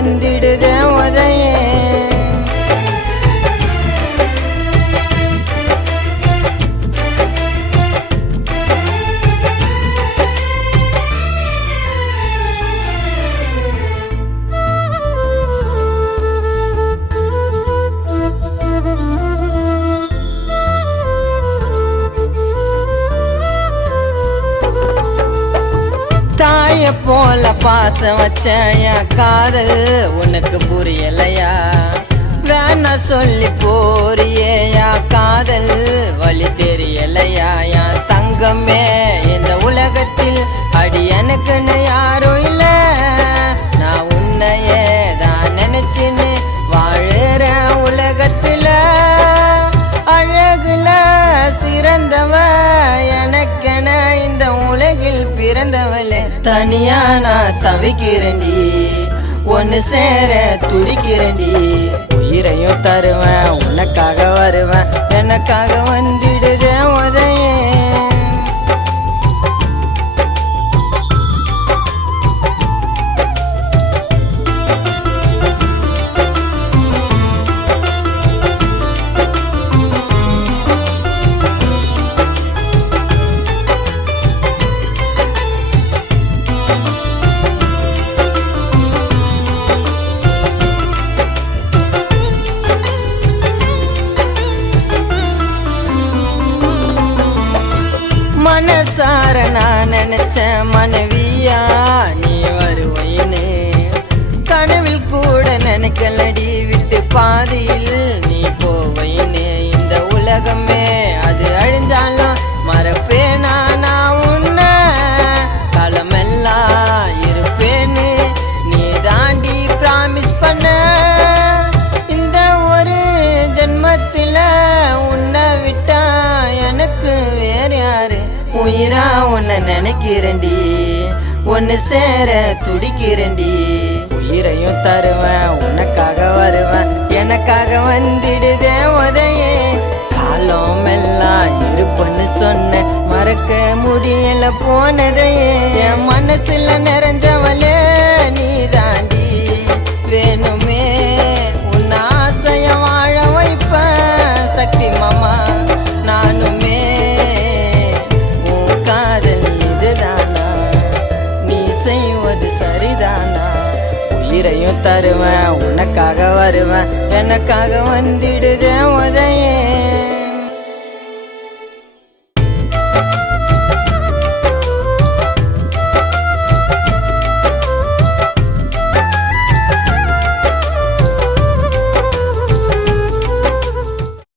வந்திடுதே உதையே. தாய போல பாசம் வச்ச என் காதல் உனக்கு புரியலையா? வேணா சொல்லி போறியே என் காதல் வழி தெரியலையா? என் தங்கமே இந்த உலகத்தில் அடி எனக்குன்னு யாரும் இல்ல. நான் உன்னையே தான் நினைச்சின்னு வாழுற உலகத்துல. அழகுல சிறந்தவ எனக்கென இந்த உலகில் பிறந்தவளே. தனியா நான் தவிக்கிறேன்டி, ஒன்னு சேர துடிக்கிறேன்டி. உயிரையும் தருவேன், உனக்காக வருவேன், எனக்காக வந்திடுதே உதையே. மனசார நான் நினைச்சேன் மனைவியா நீ வருவைன்னு. கனவில் கூட நினைக்கலடி விட்டு பாதியில் நீ போவைன்னு. இந்த உலகமே அது அழிஞ்சாலும் மறப்பேனா நான் உன்னை. காலமெல்லாம் இருப்பேன்னு நீ தாண்டி பிராமிஸ் பண்ண. இந்த ஒரு ஜென்மத்தில் உன்னை விட்டா எனக்கு வேற யாரு? உயிரா உன்னை நினைக்கிறேன்டி, ஒன்னு சேர துடிக்கிறேன்டி. உயிரையும் தருவேன், உனக்காக வருவேன், எனக்காக வந்திடுதே உதையே. காலம் எல்லாம் இருப்பன்னு சொன்ன மறக்க முடியல போனதையே. என் மனசுல நிறைஞ்சவளே நீ தாண்டி. வேணுமே உன் ஆசைய வாழ வைப்ப சக்தி மாமா. நானுமே உன் காதல் இதுதானா, நீ செய்வது சரிதானா? உயிரையும் தருவேன், உனக்காக வருவேன், எனக்காக வந்திடுதே உதையே.